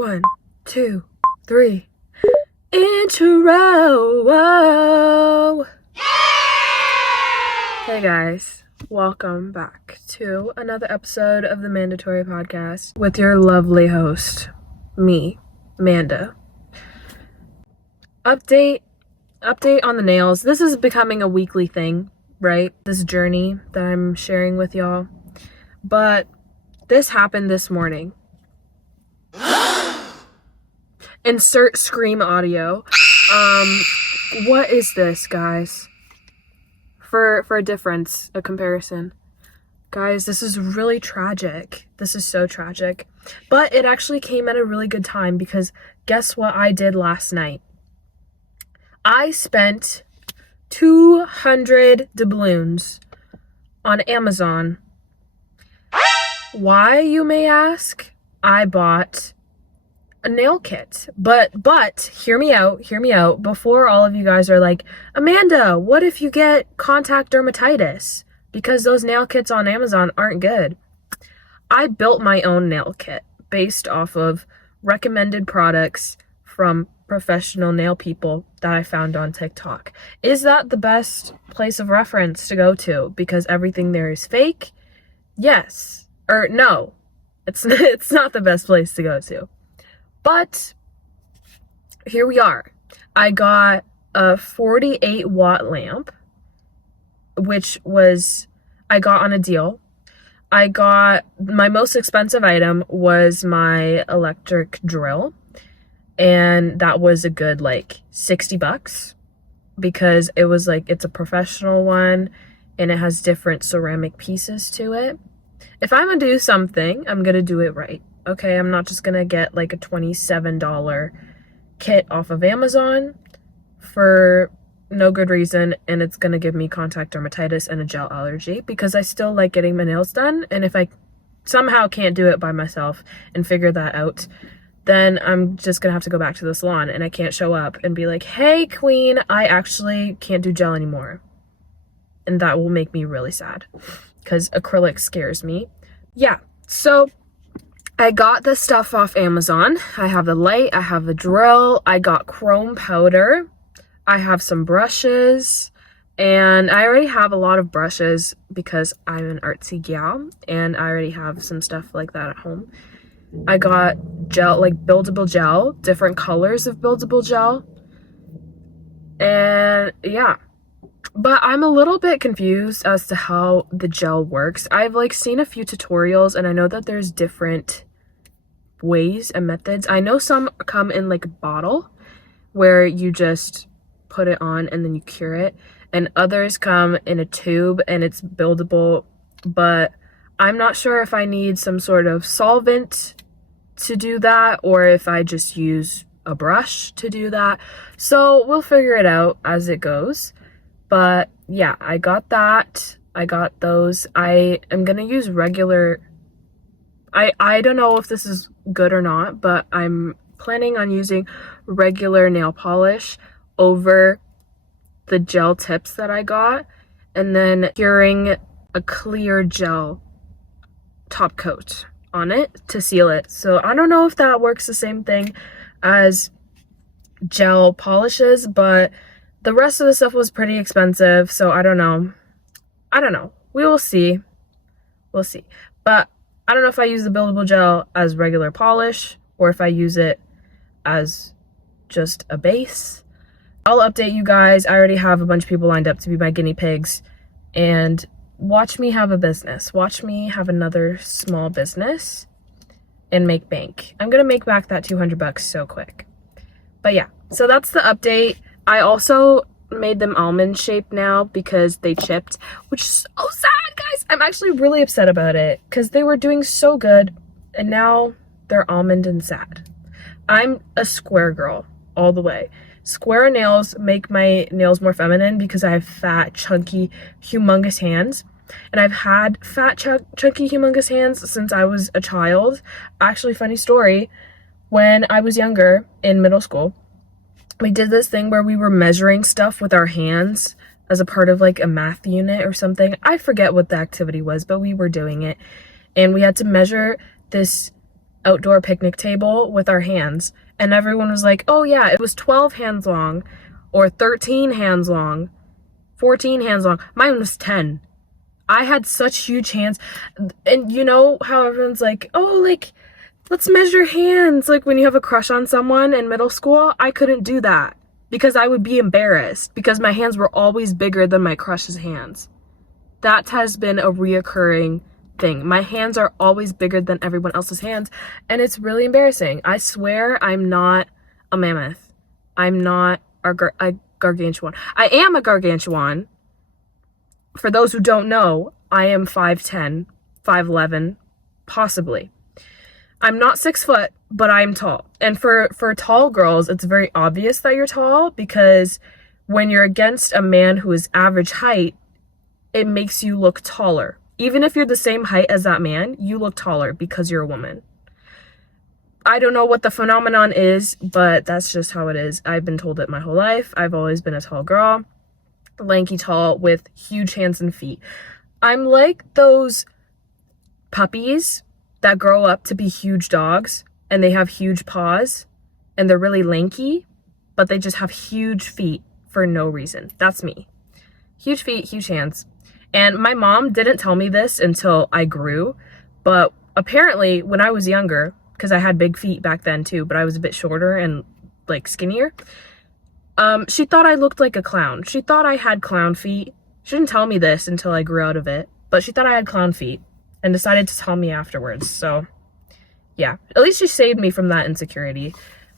1, 2, 3. Intro. Hey guys, welcome back to another episode of the Mandatory Podcast with your lovely host, me, Manda. Update on the nails. This is becoming a weekly thing, right? This journey that I'm sharing with y'all. But this happened this morning. Insert scream audio. What is this, guys? For a difference, a comparison. Guys, this is really tragic. This is so tragic. But it actually came at a really good time because guess what I did last night? I spent 200 doubloons on Amazon. Why, you may ask? I bought a nail kit. But hear me out before all of you guys are like, Amanda, what if you get contact dermatitis? Because those nail kits on Amazon aren't good. I built my own nail kit based off of recommended products from professional nail people that I found on TikTok. Is that the best place of reference to go to because everything there is fake? Yes. Or no. It's not the best place to go to. But here we are. I got a 48 watt lamp, which I got on a deal. I got my most expensive item was my electric drill, and that was a good like $60 because it was like it's a professional one and it has different ceramic pieces to it. If I'm gonna do something, I'm gonna do it right. Okay, I'm not just gonna get like a $27 kit off of Amazon for no good reason and it's gonna give me contact dermatitis and a gel allergy because I still like getting my nails done, and if I somehow can't do it by myself and figure that out, then I'm just gonna have to go back to the salon and I can't show up and be like, hey queen, I actually can't do gel anymore. And that will make me really sad because acrylic scares me. Yeah, so I got this stuff off Amazon. I have the light, I have the drill, I got chrome powder, I have some brushes, and I already have a lot of brushes because I'm an artsy gal, and I already have some stuff like that at home. I got gel, like buildable gel, different colors of buildable gel, and yeah. But I'm a little bit confused as to how the gel works. I've like seen a few tutorials, and I know that there's different ways and methods. I know some come in like a bottle where you just put it on and then you cure it, and others come in a tube and it's buildable, but I'm not sure if I need some sort of solvent to do that or if I just use a brush to do that. So we'll figure it out as it goes. But yeah, I got that. I got those. I am gonna use regular. I don't know if this is good or not, but I'm planning on using regular nail polish over the gel tips that I got, and then curing a clear gel top coat on it to seal it. So I don't know if that works the same thing as gel polishes, but the rest of the stuff was pretty expensive, so I don't know. We will see. We'll see. But I don't know if I use the buildable gel as regular polish or if I use it as just a base. I'll update you guys. I already have a bunch of people lined up to be my guinea pigs, and watch me have a business. Watch me have another small business and make bank. I'm gonna make back that $200 so quick. But yeah, so that's the update. I also made them almond shaped now because they chipped, which is so sad, guys. I'm actually really upset about it because they were doing so good and now they're almond and sad. I'm a square girl all the way. Square nails make my nails more feminine because I have fat, chunky, humongous hands. And I've had fat, chunky, humongous hands since I was a child. Actually, funny story, when I was younger in middle school, we did this thing where we were measuring stuff with our hands as a part of like a math unit or something. I forget what the activity was, but we were doing it. And we had to measure this outdoor picnic table with our hands. And everyone was like, oh yeah, it was 12 hands long, or 13 hands long, 14 hands long. Mine was 10. I had such huge hands. And you know how everyone's like, oh, like, let's measure hands. Like when you have a crush on someone in middle school, I couldn't do that because I would be embarrassed because my hands were always bigger than my crush's hands. That has been a reoccurring thing. My hands are always bigger than everyone else's hands, and it's really embarrassing. I swear I'm not a mammoth. I'm not a gargantuan. I am a gargantuan. For those who don't know, I am 5'10", 5'11", possibly. I'm not 6 foot, but I'm tall. And for tall girls, it's very obvious that you're tall because when you're against a man who is average height, it makes you look taller. Even if you're the same height as that man, you look taller because you're a woman. I don't know what the phenomenon is, but that's just how it is. I've been told it my whole life. I've always been a tall girl, lanky tall with huge hands and feet. I'm like those puppies that grow up to be huge dogs and they have huge paws and they're really lanky, but they just have huge feet for no reason. That's me. Huge feet, huge hands. And my mom didn't tell me this until I grew, but apparently when I was younger, because I had big feet back then too, but I was a bit shorter and like skinnier, she thought I looked like a clown. She thought I had clown feet. She didn't tell me this until I grew out of it, but she thought I had clown feet and decided to tell me afterwards. So yeah, at least she saved me from that insecurity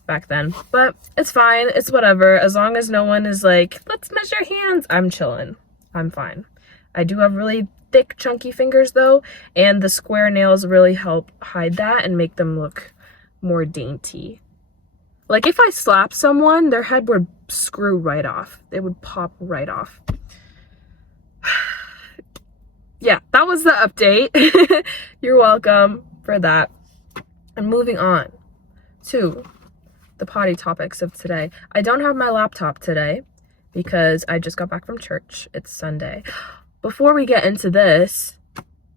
back then. But it's fine. It's whatever. As long as no one is like, let's measure hands, I'm chilling. I'm fine. I do have really thick, chunky fingers though, and the square nails really help hide that and make them look more dainty. Like if I slapped someone, their head would screw right off. They would pop right off. Yeah, that was the update. You're welcome for that. And moving on to the potty topics of today. I don't have my laptop today because I just got back from church. It's Sunday. Before we get into this,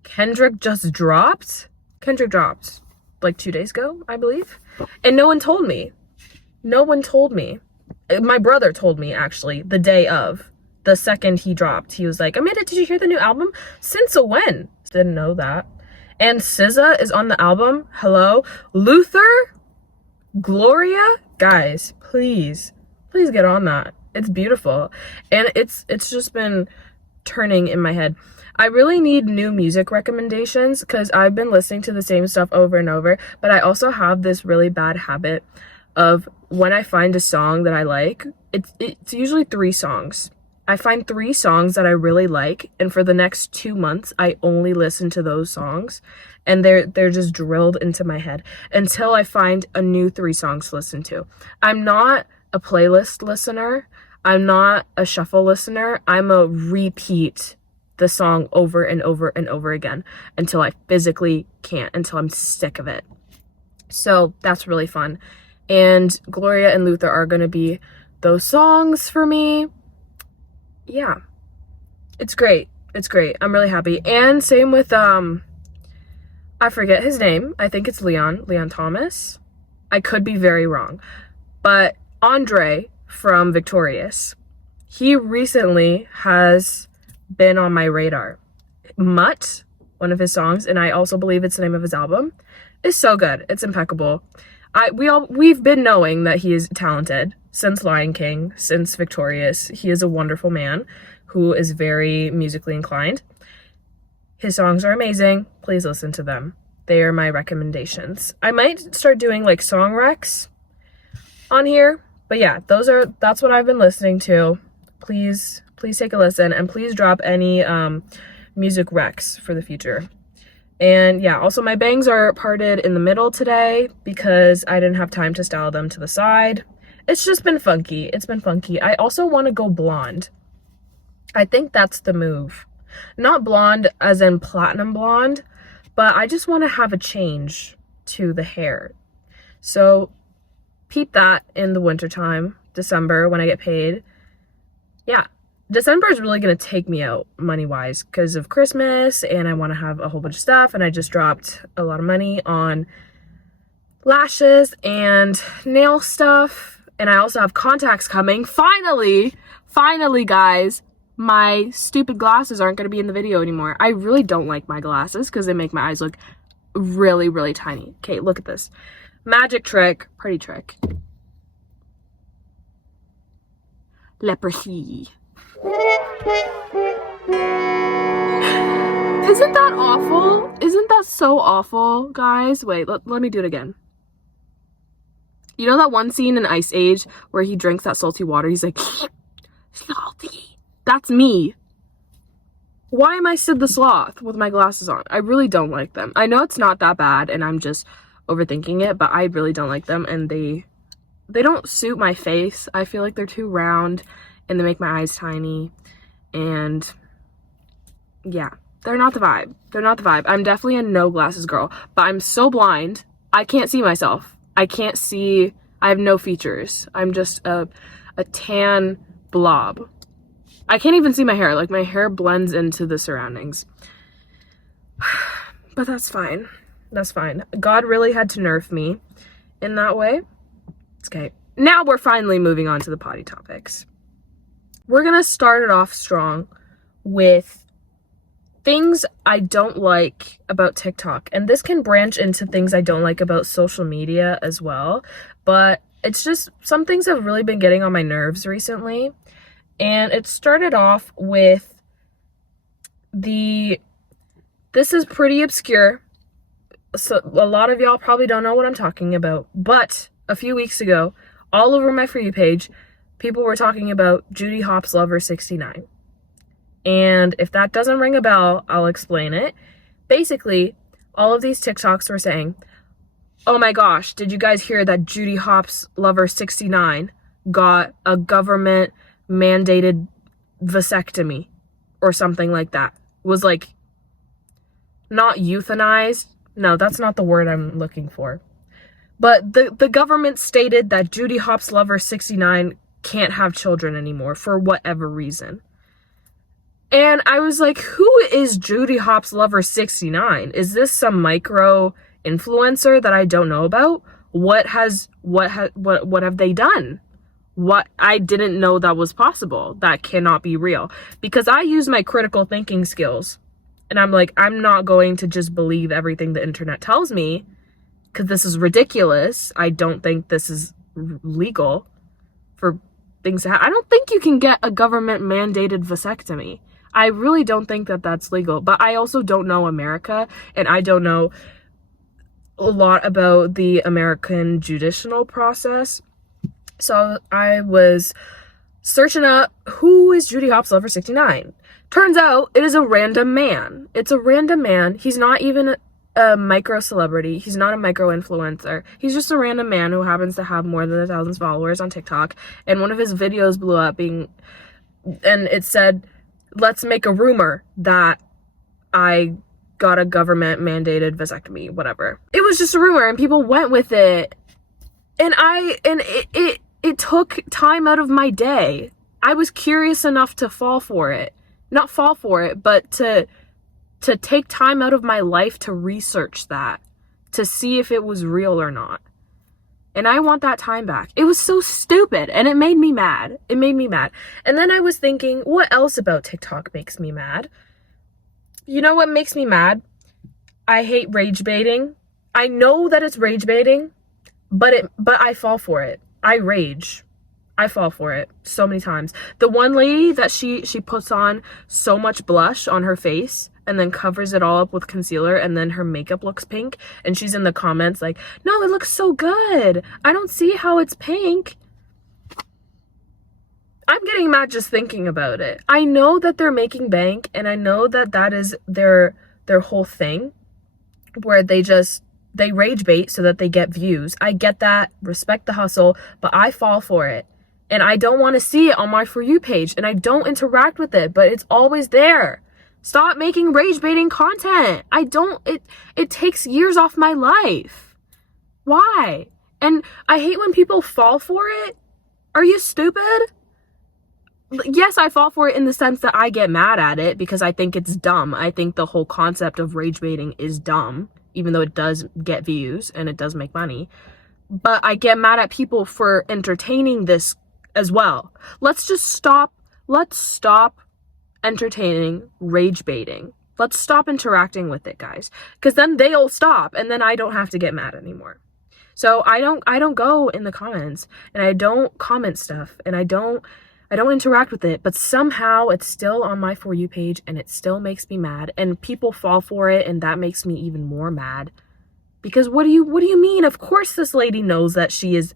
Kendrick just dropped. Kendrick dropped like 2 days ago, I believe. And no one told me. No one told me. My brother told me, actually, the day of. The second he dropped. He was like, Amanda, did you hear the new album? Since when? Didn't know that. And SZA is on the album. Hello? Luther? Gloria? Guys, please. Please get on that. It's beautiful. And it's just been turning in my head. I really need new music recommendations because I've been listening to the same stuff over and over, but I also have this really bad habit of when I find a song that I like, it's usually 3 songs. I find 3 songs that I really like, and for the next 2 months I only listen to those songs, and they're just drilled into my head until I find a new 3 songs to listen to. I'm not a playlist listener. I'm not a shuffle listener. I'm a repeat the song over and over and over again until I physically can't, until I'm sick of it. So that's really fun. And Gloria and Luther are going to be those songs for me. Yeah. It's great. It's great. I'm really happy. And same with, I forget his name. I think it's Leon Thomas. I could be very wrong. But Andre from Victorious, he recently has been on my radar. Mutt, one of his songs, and I also believe it's the name of his album, is so good. It's impeccable. We've been knowing that he is talented since Lion King, since Victorious. He is a wonderful man who is very musically inclined. His songs are amazing. Please listen to them. They are my recommendations. I might start doing like song recs on here, but yeah, that's what I've been listening to. Please take a listen, and please drop any music recs for the future. And yeah, also my bangs are parted in the middle today because I didn't have time to style them to the side. It's just been funky. It's been funky. I also want to go blonde. I think that's the move. Not blonde as in platinum blonde, but I just want to have a change to the hair. So peep that in the wintertime, December, when I get paid. Yeah. December is really going to take me out money-wise because of Christmas, and I want to have a whole bunch of stuff, and I just dropped a lot of money on lashes and nail stuff. And I also have contacts coming. Finally, guys, my stupid glasses aren't going to be in the video anymore. I really don't like my glasses because they make my eyes look really, really tiny. Okay, look at this. Magic trick, pretty trick. Leprosy. Isn't that awful? Isn't that so awful, guys? Wait, let me do it again. You know that one scene in Ice Age where he drinks that salty water? He's like, salty. That's me. Why am I Sid the Sloth with my glasses on? I really don't like them. I know it's not that bad and I'm just overthinking it, but I really don't like them, and they don't suit my face. I feel like they're too round and they make my eyes tiny, and yeah, they're not the vibe. They're not the vibe. I'm definitely a no glasses girl, but I'm so blind. I can't see myself. I can't see. I have no features. I'm just a tan blob. I can't even see my hair. Like, my hair blends into the surroundings. But that's fine. That's fine. God really had to nerf me in that way. It's okay. Now we're finally moving on to the potty topics. We're gonna start it off strong with things I don't like about TikTok. And this can branch into things I don't like about social media as well. But it's just, some things have really been getting on my nerves recently. And it started off with this is pretty obscure. So a lot of y'all probably don't know what I'm talking about. But a few weeks ago, all over my For You page, people were talking about Judy Hopps Lover 69. And if that doesn't ring a bell, I'll explain it. Basically, all of these TikToks were saying, oh my gosh, did you guys hear that Judy Hopps Lover 69 got a government mandated vasectomy or something like that? Was like, not euthanized. No, that's not the word I'm looking for. But the government stated that Judy Hopps Lover 69 can't have children anymore for whatever reason. And I was like, who is Judy Hopps Lover 69? Is this some micro influencer that I don't know about? What have they done? What I didn't know that was possible. That cannot be real. Because I use my critical thinking skills. And I'm like, I'm not going to just believe everything the internet tells me, because this is ridiculous. I don't think this is legal for things to happen. I don't think you can get a government mandated vasectomy. I really don't think that that's legal. But I also don't know America, and I don't know a lot about the American judicial process. So I was searching up, who is Judy Hopps Lover 69? Turns out it is a random man. It's a random man. He's not even a micro celebrity. He's not a micro influencer. He's just a random man who happens to have more than 1,000 followers on TikTok. And one of his videos blew up and it said, let's make a rumor that I got a government mandated vasectomy, whatever. It was just a rumor and people went with it. And it took time out of my day. I was curious enough to fall for it. Not fall for it, but to take time out of my life to research that, to see if it was real or not. And I want that time back. It was so stupid, and it made me mad. It made me mad. And then I was thinking, what else about TikTok makes me mad? You know what makes me mad? I hate rage baiting. I know that it's rage baiting, but I fall for it. I rage. I fall for it so many times. The one lady that she puts on so much blush on her face and then covers it all up with concealer, and then her makeup looks pink, and she's in the comments like, no, it looks so good. I don't see how it's pink. I'm getting mad just thinking about it. I know that they're making bank, and I know that that is their whole thing, where they rage bait so that they get views. I get that, respect the hustle, but I fall for it. And I don't want to see it on my For You page, and I don't interact with it, but it's always there. Stop making rage baiting content. It takes years off my life. Why? And I hate when people fall for it. Are you stupid? Yes, I fall for it in the sense that I get mad at it because I think it's dumb. I think the whole concept of rage baiting is dumb. even though it does get views and it does make money. But I get mad at people for entertaining this as well. Let's stop entertaining rage baiting. Let's stop interacting with it, guys. Because then they'll stop and then I don't have to get mad anymore. So I don't go in the comments and I don't comment stuff and I don't interact with it, but somehow it's still on my For You page and it still makes me mad and people fall for it and that makes me even more mad. Because what do you mean? Of course this lady knows that she is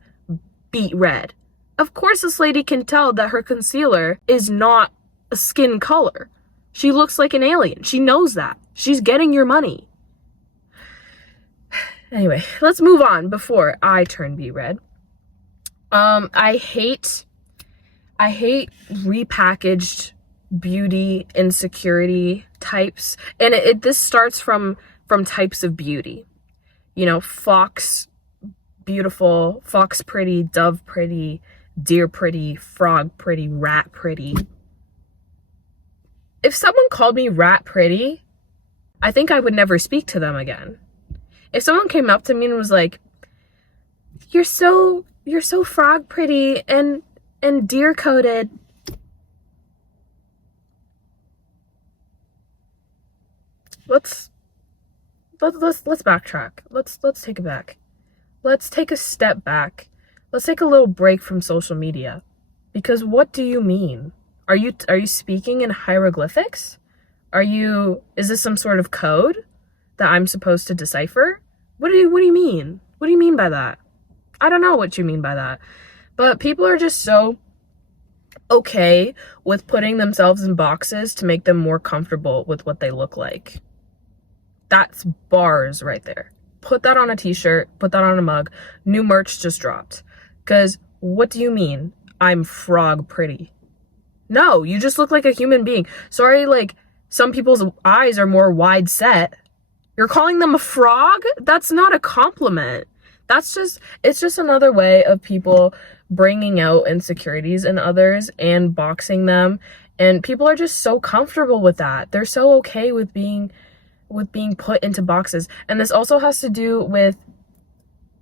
beet red. Of course this lady can tell that her concealer is not a skin color. She looks like an alien. She knows that. She's getting your money. Anyway, let's move on before I turn beet red. I hate repackaged beauty insecurity types. And this starts from types of beauty. You know, fox beautiful, fox pretty, dove pretty, deer pretty, frog pretty, rat pretty. If someone called me rat pretty, I think I would never speak to them again. If someone came up to me and was like, you're so frog pretty and deer coated. Let's backtrack. Let's take it back. Let's take a step back. Let's take a little break from social media. Because what do you mean? Are you speaking in hieroglyphics? Is this some sort of code that I'm supposed to decipher? What do you mean? What do you mean by that? I don't know what you mean by that. But people are just so okay with putting themselves in boxes to make them more comfortable with what they look like. That's bars right there. Put that on a t-shirt, put that on a mug. New merch just dropped. Because what do you mean I'm frog pretty? No, you just look like a human being. Sorry, like some people's eyes are more wide set. You're calling them a frog? That's not a compliment. It's just another way of people bringing out insecurities in others and boxing them. And people are just so comfortable with that. They're so okay with being put into boxes. And this also has to do with,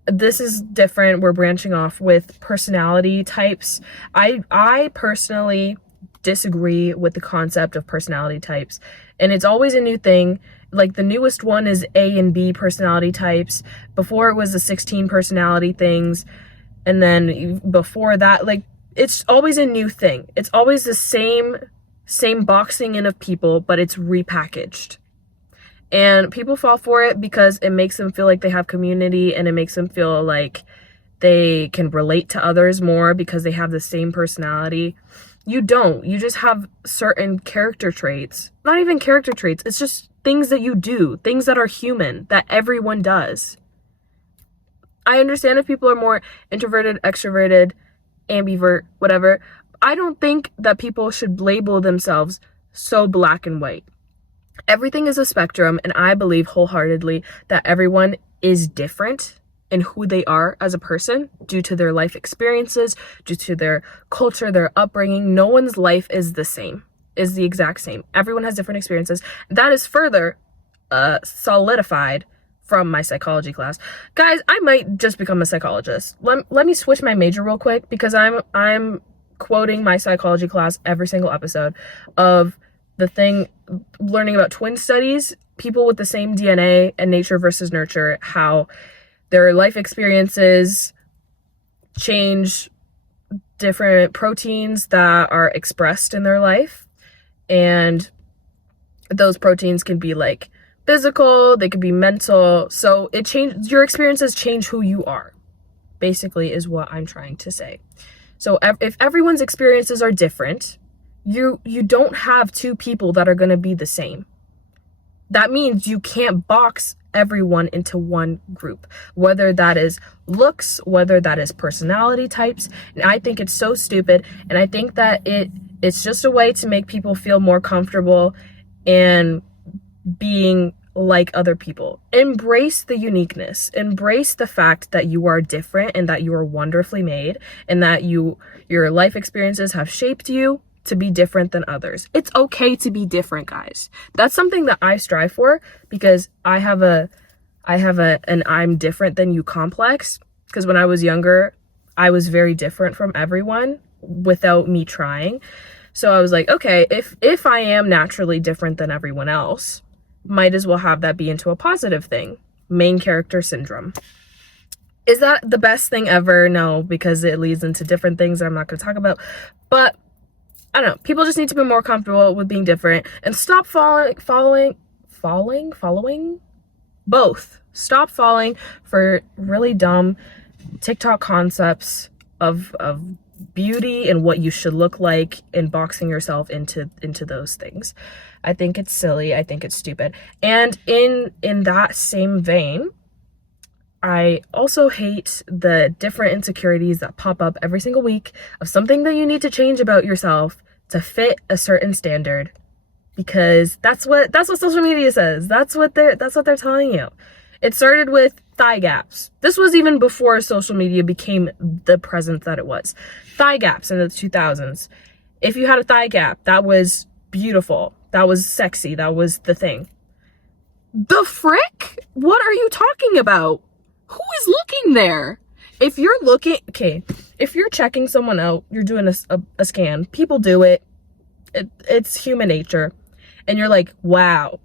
this is different, we're branching off with personality types. I personally disagree with the concept of personality types, and it's always a new thing. Like the newest one is A and B personality types. Before it was the 16 personality things, and then before that, like it's always a new thing. It's always the same boxing in of people, but it's repackaged. And people fall for it because it makes them feel like they have community and it makes them feel like they can relate to others more because they have the same personality. You don't. You just have certain character traits. Not even character traits. It's just things that you do. Things that are human, that everyone does. I understand if people are more introverted, extroverted, ambivert, whatever. I don't think that people should label themselves so black and white. Everything is a spectrum, and I believe wholeheartedly that everyone is different in who they are as a person due to their life experiences, due to their culture, their upbringing. No one's life is the exact same. Everyone has different experiences. That is further solidified from my psychology class. Guys, I might just become a psychologist. Let me switch my major real quick because I'm quoting my psychology class every single episode of the thing, learning about twin studies, people with the same DNA and nature versus nurture, how their life experiences change different proteins that are expressed in their life. And those proteins can be like physical, they could be mental. So your experiences change who you are, basically, is what I'm trying to say. So if everyone's experiences are different, you don't have two people that are going to be the same. That means you can't box everyone into one group, whether that is looks, whether that is personality types. And I think it's so stupid. And I think that it's just a way to make people feel more comfortable and being like other people. Embrace the uniqueness. Embrace the fact that you are different and that you are wonderfully made and that your life experiences have shaped you to be different than others. It's okay to be different, guys. That's something that I strive for because I have a I have an I'm different than you complex, because when I was younger, I was very different from everyone without me trying. So I was like, okay, if I am naturally different than everyone else, might as well have that be into a positive thing. Main character syndrome. Is that the best thing ever? No, because it leads into different things that I'm not going to talk about. But I don't know. People just need to be more comfortable with being different and stop following both. Stop falling for really dumb TikTok concepts of beauty and what you should look like, and boxing yourself into those things. I think it's silly. I think it's stupid. And in that same vein, I also hate the different insecurities that pop up every single week of something that you need to change about yourself to fit a certain standard, because that's what social media says. That's what they're telling you. It started with thigh gaps. This was even before social media became the presence that it was. Thigh gaps in the 2000s. If you had a thigh gap, that was beautiful. That was sexy. That was the thing. The frick? What are you talking about? Who is looking there? If you're looking, okay, if you're checking someone out, you're doing a scan. People do it. It's human nature. And you're like, wow,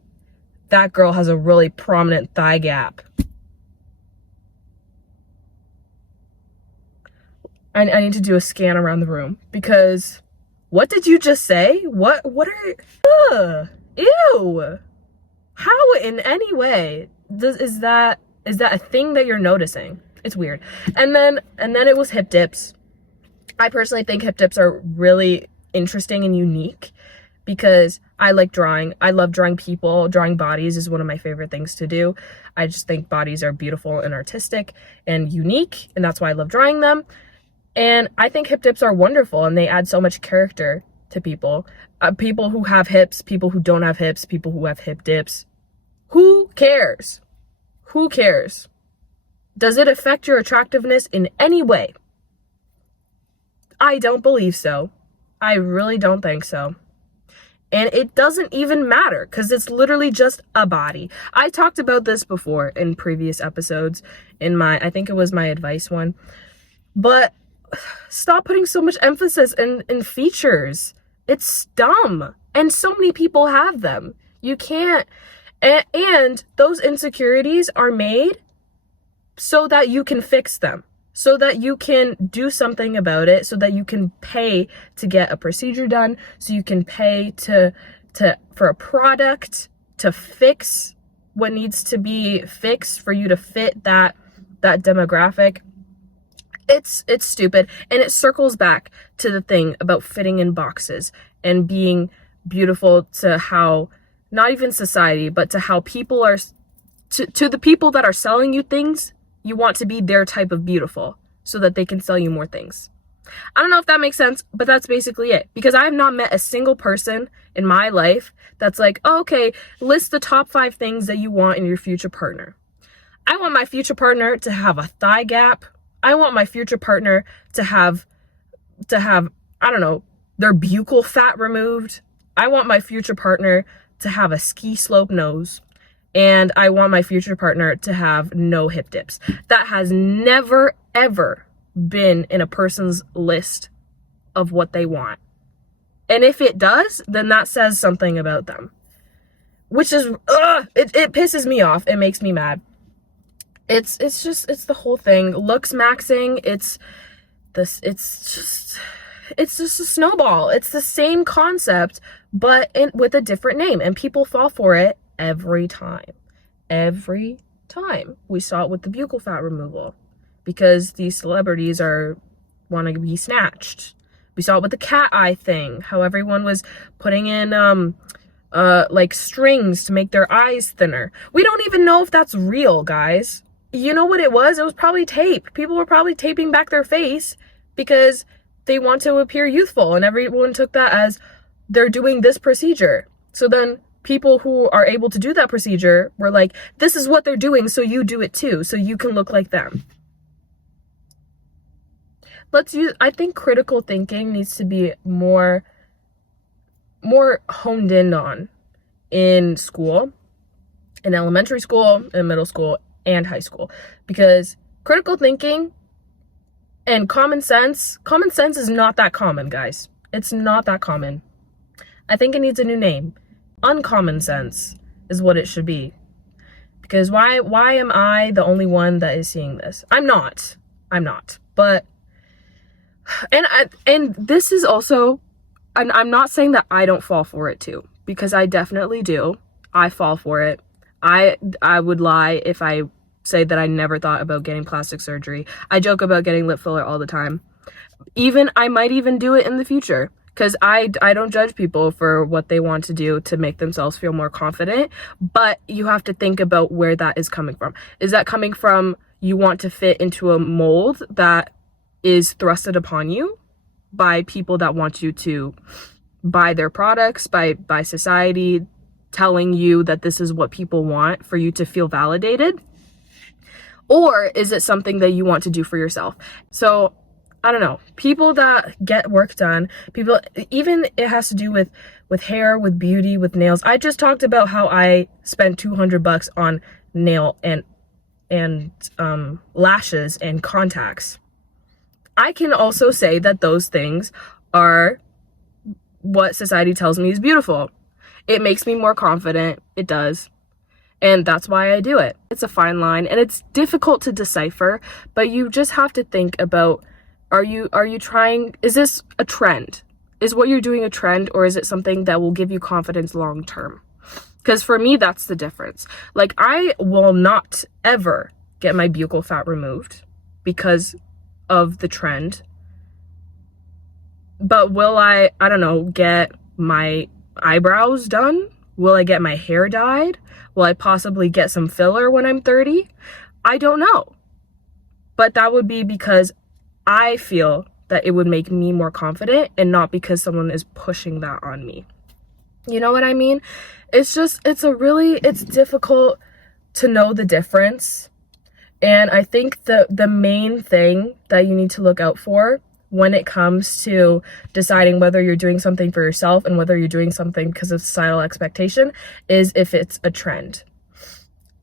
that girl has a really prominent thigh gap. I need to do a scan around the room, because what did you just say? What are, ew. How in any way is that a thing that you're noticing? It's weird. And then it was hip dips. I personally think hip dips are really interesting and unique, because I like drawing. I love drawing people. Drawing bodies is one of my favorite things to do. I just think bodies are beautiful and artistic and unique, and that's why I love drawing them. And I think hip dips are wonderful, and they add so much character to people. People who have hips, people who don't have hips, people who have hip dips. Who cares? Who cares? Does it affect your attractiveness in any way? I don't believe so. I really don't think so. And it doesn't even matter, because it's literally just a body. I talked about this before in previous episodes, I think it was my advice one. But stop putting so much emphasis in features. It's dumb. And so many people have them. You can't. And those insecurities are made so that you can fix them, so that you can do something about it, so that you can pay to get a procedure done, so you can pay for a product to fix what needs to be fixed for you to fit that demographic. It's stupid, and it circles back to the thing about fitting in boxes and being beautiful, to how not even society, but to how people are, to the people that are selling you things. You want to be their type of beautiful so that they can sell you more things. I don't know if that makes sense, but that's basically it. Because I have not met a single person in my life that's like, oh, okay, list the top 5 things that you want in your future partner. I want my future partner to have a thigh gap. I want my future partner to have, I don't know, their buccal fat removed. I want my future partner to have a ski slope nose. And I want my future partner to have no hip dips. That has never, ever been in a person's list of what they want. And if it does, then that says something about them. Which is, it pisses me off. It makes me mad. It's the whole thing. Looks maxing, it's just a snowball. It's the same concept, but with a different name, and people fall for it every time. Every time. We saw it with the buccal fat removal, because these celebrities want to be snatched. We saw it with the cat eye thing, how everyone was putting in like strings to make their eyes thinner. We don't even know if that's real, guys. You know what it was? It was probably tape. People were probably taping back their face because they want to appear youthful, and everyone took that as they're doing this procedure. So then people who are able to do that procedure were like, this is what they're doing, so you do it too, so you can look like them. I think critical thinking needs to be more honed in on in school, in elementary school, in middle school, and high school, because critical thinking and common sense is not that common, guys. It's not that common. I think it needs a new name. Uncommon sense is what it should be. Because why am I the only one that is seeing this? I'm not. But and this is also, and I'm not saying that I don't fall for it too, because I definitely do. I fall for it. I would lie if I say that I never thought about getting plastic surgery. I joke about getting lip filler all the time. I might even do it in the future, because I don't judge people for what they want to do to make themselves feel more confident, but you have to think about where that is coming from. Is that coming from you want to fit into a mold that is thrusted upon you by people that want you to buy their products, by society telling you that this is what people want for you to feel validated? Or is it something that you want to do for yourself? So I don't know, people that get work done, people, even it has to do with hair, with beauty, with nails. I just talked about how I spent $200 on nail and lashes and contacts. I can also say that those things are what society tells me is beautiful. It makes me more confident. It does. And that's why I do it. It's a fine line, and it's difficult to decipher, but you just have to think about, are you trying, is this a trend? Is what you're doing a trend, or is it something that will give you confidence long term? Because for me, that's the difference. Like, I will not ever get my buccal fat removed because of the trend. But will I don't know, get my eyebrows done? Will I get my hair dyed? Will I possibly get some filler when I'm 30? I don't know. But that would be because I feel that it would make me more confident, and not because someone is pushing that on me. You know what I mean? It's difficult to know the difference. And I think the main thing that you need to look out for when it comes to deciding whether you're doing something for yourself and whether you're doing something because of societal expectation is if it's a trend,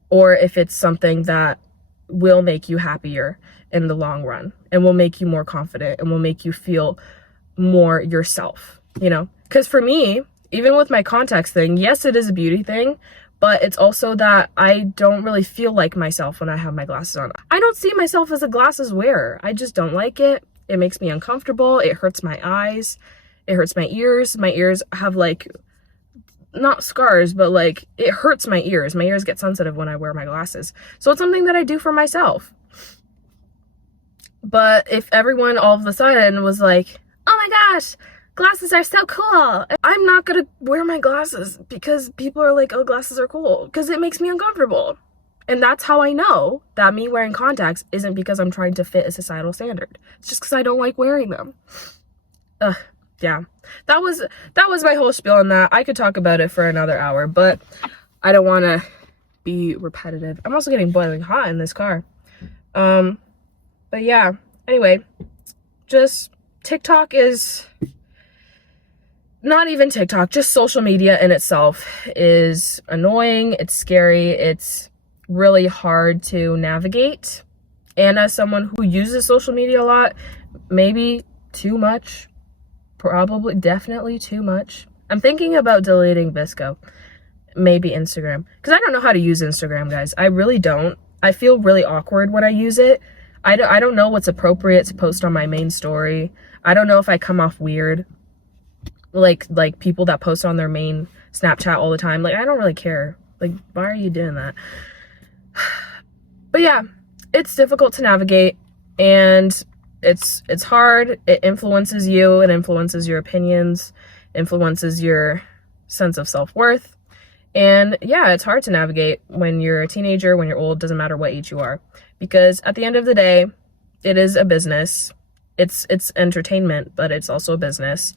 or if it's something that will make you happier in the long run and will make you more confident and will make you feel more yourself, you know? Because for me, even with my contacts thing, yes, it is a beauty thing, but it's also that I don't really feel like myself when I have my glasses on. I don't see myself as a glasses wearer. I just don't like it. It makes me uncomfortable. It hurts my eyes. It hurts my ears. My ears have, like, not scars, but, like, it hurts my ears. My ears get sensitive when I wear my glasses. So it's something that I do for myself. But if everyone all of a sudden was like, oh my gosh, glasses are so cool, I'm not gonna wear my glasses because people are like, oh, glasses are cool, because it makes me uncomfortable. And that's how I know that me wearing contacts isn't because I'm trying to fit a societal standard. It's just because I don't like wearing them. Yeah. That was my whole spiel on that. I could talk about it for another hour, but I don't want to be repetitive. I'm also getting boiling hot in this car. But yeah, anyway, just TikTok is not even TikTok, just social media in itself is annoying. It's scary. It's really hard to navigate. And as someone who uses social media a lot, maybe too much, probably definitely too much. I'm thinking about deleting VSCO, maybe Instagram, because I don't know how to use Instagram, guys. I really don't. I feel really awkward when I use it. I don't know what's appropriate to post on my main story. I don't know if I come off weird, like people that post on their main Snapchat all the time. Like, I don't really care. Like, why are you doing that? But yeah, it's difficult to navigate, and it's hard. It influences you, it influences your opinions, influences your sense of self-worth. And yeah, it's hard to navigate when you're a teenager, when you're old, doesn't matter what age you are. Because at the end of the day, it is a business. It's entertainment, but it's also a business.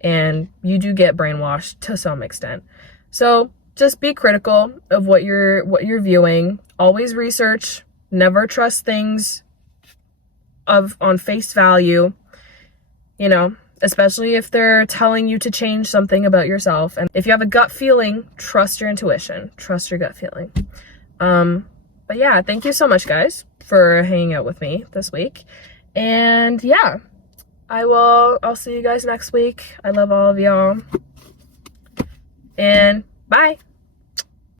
And you do get brainwashed to some extent. So just be critical of what you're viewing. Always research. Never trust things on face value. You know, especially if they're telling you to change something about yourself. And if you have a gut feeling, trust your intuition. Trust your gut feeling. But yeah, thank you so much, guys, for hanging out with me this week. And yeah, I'll see you guys next week. I love all of y'all. And bye.